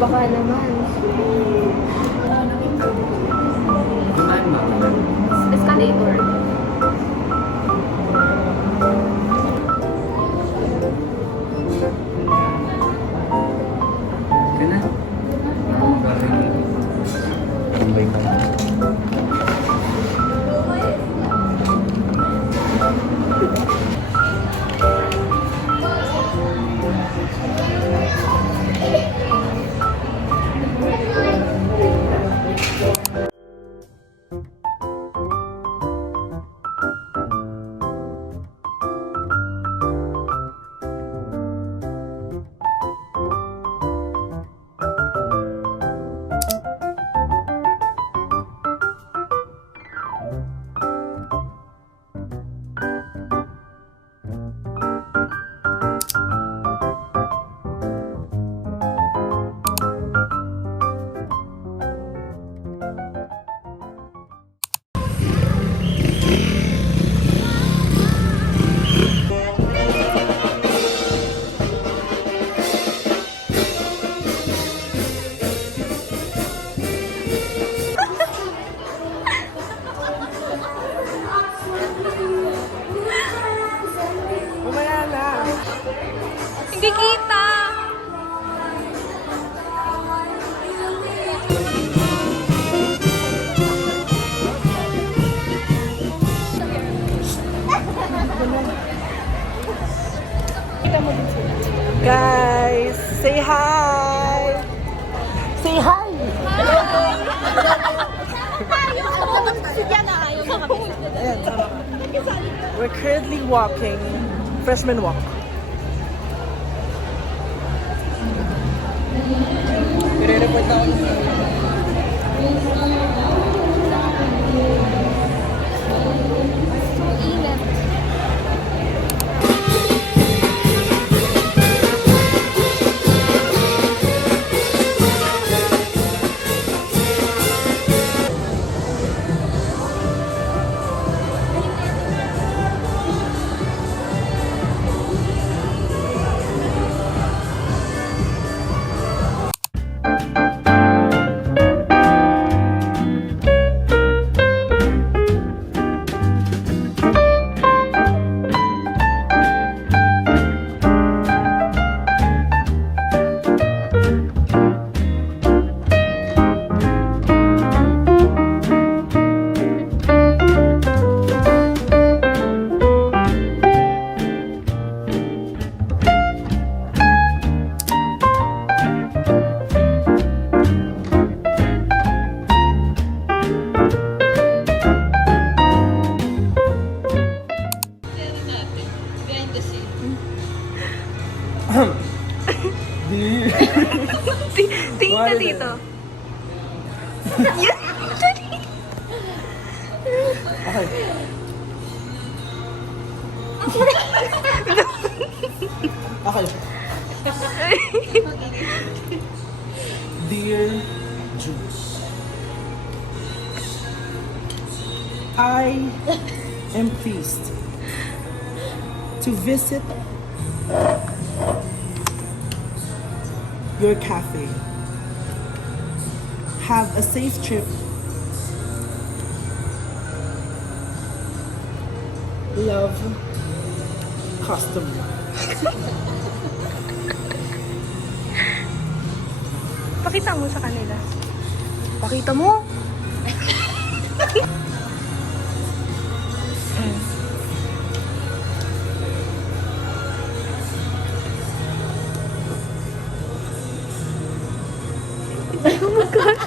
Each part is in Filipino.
baka naman. Escalator. Kaya na? Tambay ka na. Hindi kita! Guys, say hi! Say hi! Ayan, tama ka. We're currently walking, freshman walk. Nire-report na ako. Tingin ka dito. Okay. Okay. Dear Jules, I am pleased to visit your cafe. Have a safe trip. Love, customer. Pakita mo sa kanila. Pakita mo. Oh my God.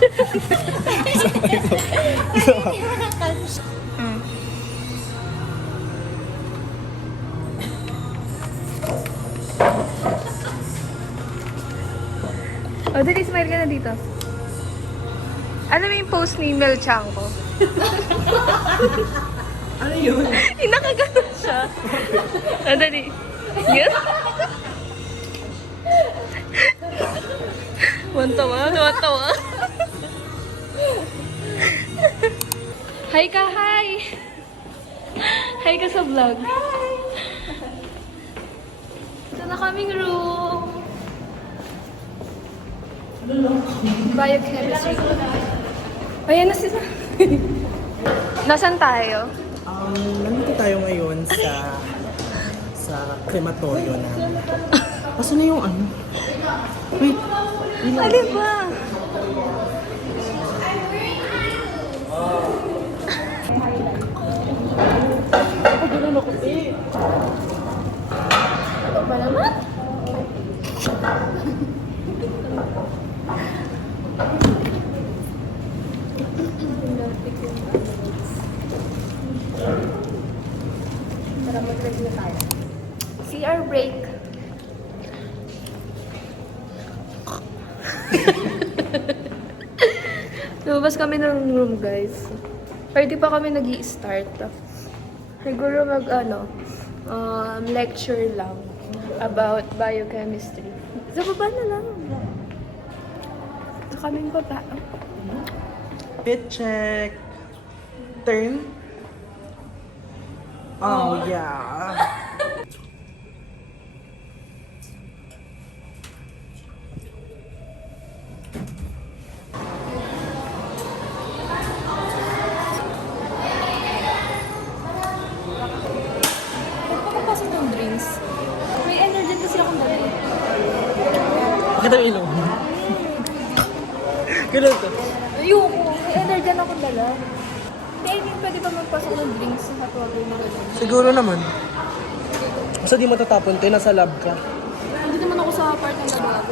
O, dali, smile ka na dito. Ano yung post ni Mel Chanko? Ano yun? Nakaganon siya. O, dali. Yan? Wantawa, wantawa. Hi ka, hi! Hi ka sa vlog. Ito na kaming room. Biochemistry. Ayan na sila. Nasaan tayo? Nandito tayo ngayon sa crematorio na. Kasi na yung ano? Wait. Alin ba? Ako ganun ako, eh. Ano ba naman? Tara, mag-review tayo. CR break. Lumabas kami ng room, guys. Pwede pa kami nag-i-start. Siguro lecture lang about biochemistry. Sa baba na lang. Ito kaming baba. Fit check. Turn. Oh, yeah. Pagpapasok ng drinks. May energy kasi akong dali. Pakita yung ilong. Ganun to. Ayoko. May energy akong dala. Hindi, I mean, pwede ba magpasok ng drinks sa program mo ganun? Siguro naman. Basta di matatapon tayo, nasa lab ka. Hindi naman ako sa part ng labago.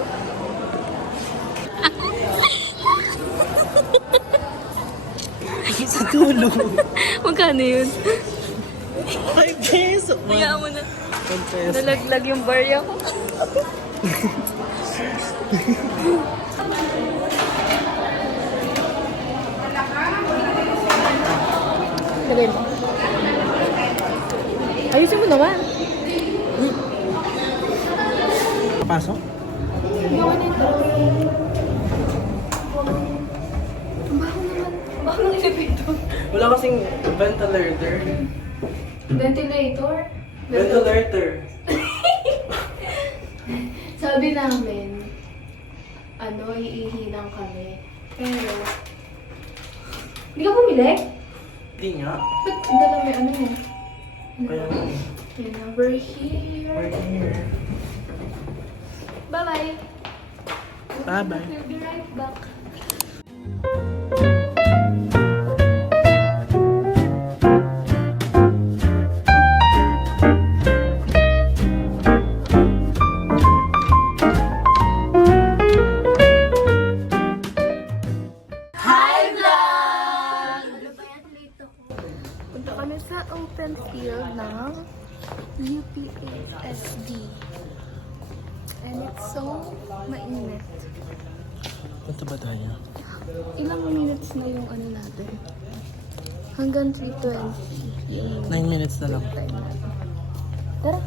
Sa tulong. Magkano yun? 5 peso. Kaya mo na. 1 peso. Nalaglag yung barya ko. Lagay mo. Ayusin mo naman. Pasok? Hindi ako nito. Ang baho naman. Baho ng elevator. Wala kasing ventilator. Ventilator? Ventilator. Sabi namin, iihi lang kami. Pero, hindi ka bumili? Hindi nga. Ba't dala may ano mo? Kaya Yun na, we're here. we're here. Bye-bye. Bye-bye. We'll be right back. Punta kami sa open field ng UPSD. And it's so mainit. Punta ba tayo? Ilang minutes na yung ano natin? Hanggang 3:20 yung 9 minutes na lang. time natin. Tara,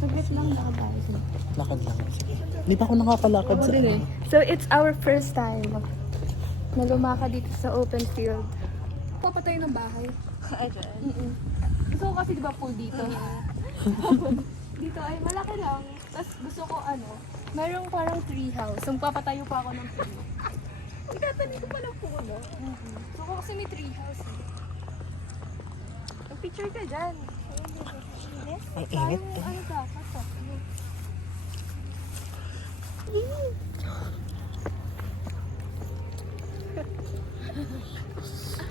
saglit lang nakabayo sila. Lakad lang. Sige. Hindi pa ako nakapalakad sa So it's our first time na lumakad dito sa open field. Papatay ng bahay. Gusto ko kasi diba pool dito. Dito ay malaki lang. Tapos gusto ko mayroong parang tree house. So papatayo pa ako ng puno. Itatanim ko pa ng puno. Gusto ko kasi may tree house. Mag-picture ka dyan. Ang init to. Ano dapat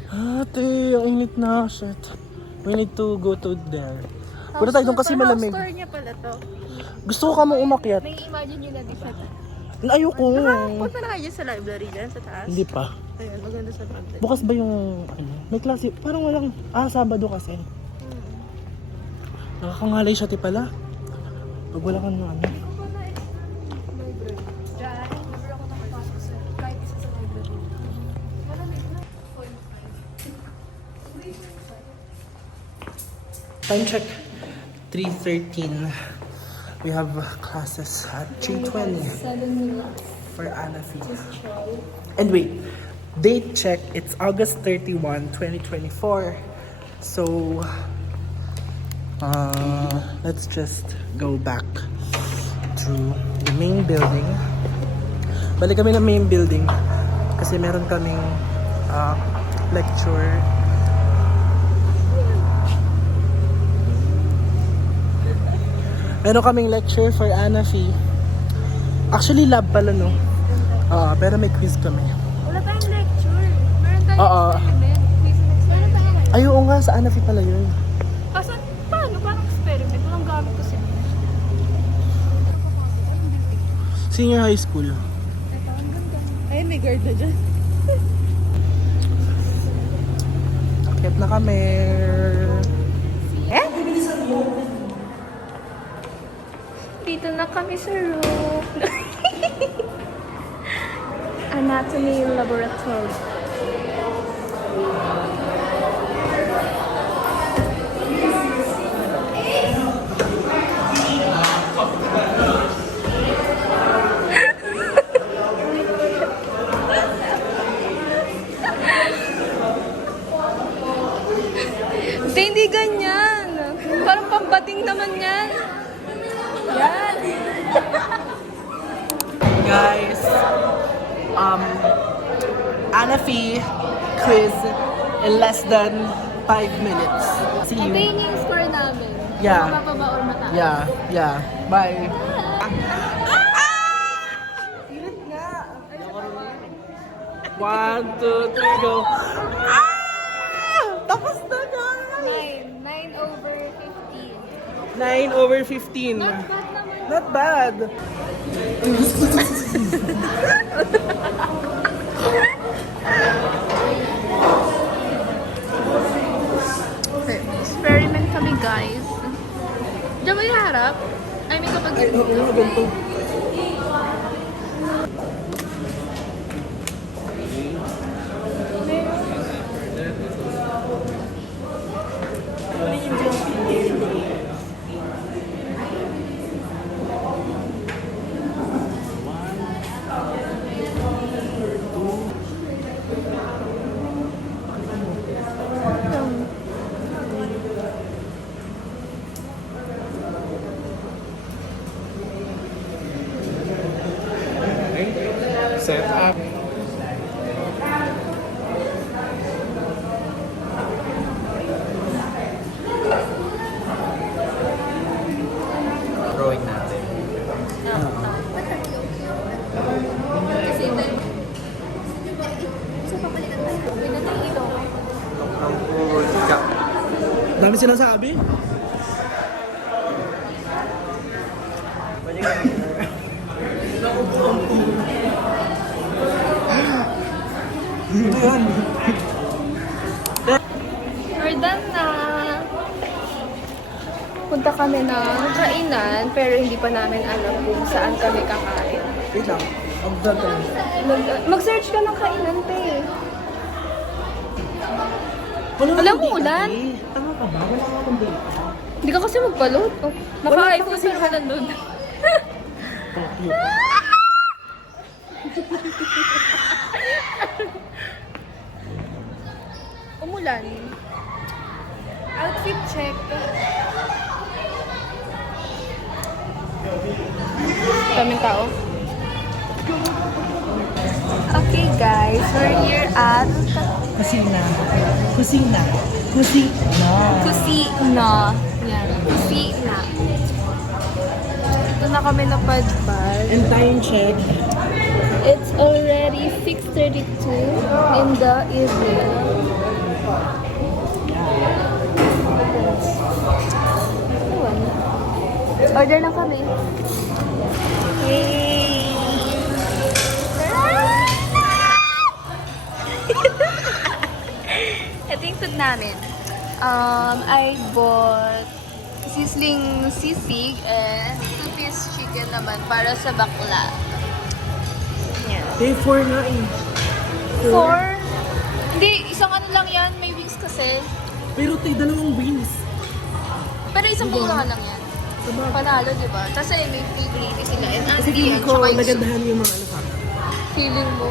Ate, ang init na. Shit. We need to go to there. Punta tayo doon kasi malamig. House tour niya pala to. Gusto ko kamong umakyat. May imagine nyo na di siya. Ayoko. Punta na kayo sa library dyan sa taas. Hindi pa. Ayun, maganda sa library. Bukas ba yung may klase? Parang walang Sabado kasi. Nakakangalay siya pala. Pag wala kang Library. Diyan, never ako nakapasok sa kahit isa sa library. Malamig na. Time check. 3:13. We have classes at 3:20 7 minutes. for Anafi. Just try. And wait, date check. It's August 31, 2024. So, let's just go back to the main building. Balik kami ng main building. Kasi meron kaming lecture. Meron kaming lecture for Anafi. Actually, lab pala, no? Pero may quiz kami. Wala tayong lecture. Meron tayong Oo. experiment. Quiz and experiment. Ay, oo nga, sa Anafi pala yun. Kaso, paano? Parang experiment. Walang gamit ko sila. Senior high school. Ito, ang ganda. Ayun, may guard na dyan. Akit na kami. Dito na kami sa room. Anatomy laboratory. Hindi ganyan. Parang pambating naman yan. Yan. Guys, Anafi quiz in less than 5 minutes. See you. Hintayin niyo yung score namin. Yeah. Kung mababa or mataas. Yeah. Bye. One, two, three, go. Tapos na, guys. 9 over 15. 9 over 15. Not bad naman. Not bad. Okay, experiment kami, guys. Diyan ba yung harap? I mean, kapag Ganito. Set up. Drawing natin. Kasi ito yung... So, papalitan tayo. May natailo. Ang pulka. Dami sinasabi. We're done na. Punta kami ng kainan, pero hindi pa namin alam kung saan kami kakain. Wait lang. Magdadal. Mag-search ka ng kainan, te. Alam mo, ulan? Tama ka ba? Wala akong date. Hindi ka kasi magpalot. Oh, naka-iPhone pero walang load. Umulan. Outfit check. Daming tao. Okay guys, we're here at Kusina. Kusina. Yan. Kusina. Ito na kami napadpad. And time check. It's already 6:32 in the evening. Ewan. Order lang kami. Yay! Ito yung food namin. I bought sizzling sisig and 2-piece chicken naman para sa bakla. Yan. Day 4 na eh. 4? Hindi, isang ano lang yan. May wings kasi. Pero tayo dalawang wings. Pero isang pulahan lang yan. Sabag. Panalo, di ba? Kasi may free gravy sila. And Kasi Andy feeling yan, ko tsaka yung soup. nagandahan yung mga ano sa akin. Feeling mo.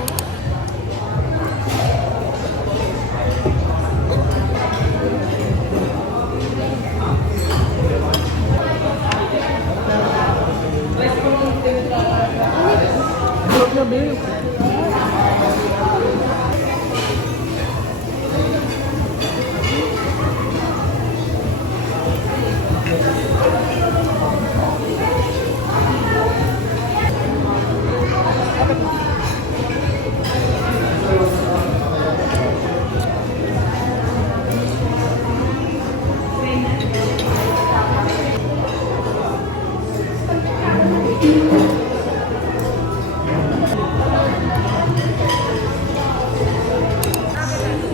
Sarap na, babe.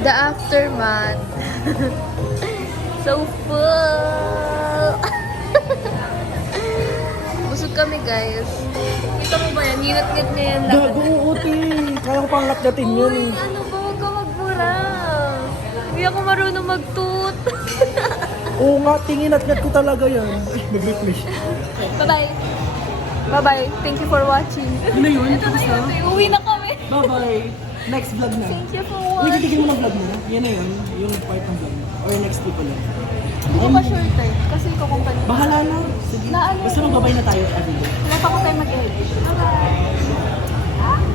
The aftermath. So full. Busog kami, guys. Kita mo ba yan? Ninat-ngat niya yan lahat. Gago, uti. Kaya ko pang lakdatin yun Uy, eh. ano ba? Huwag ka magmura. Hindi ako marunong mag-toot. Oo nga, tingin-at-ngat ko talaga yan. Ay, nag-refresh. Bye-bye. Bye-bye. Thank you for watching. Yun na yun, Ito na tapos na. yun. Uwi na kami. Bye-bye. Next vlog na. Thank you for Uy, watching. titigil mo ng vlog mo. Yan na yun, yung part ng vlog mo. Or next week ulit. Hindi ko pa sure tayo. Kasi ikaw kung paano. Bahala na. Sige. Na ano? Basta magbabay na tayo everyday. Wala pa ko tayo mag-edit. Bye-bye.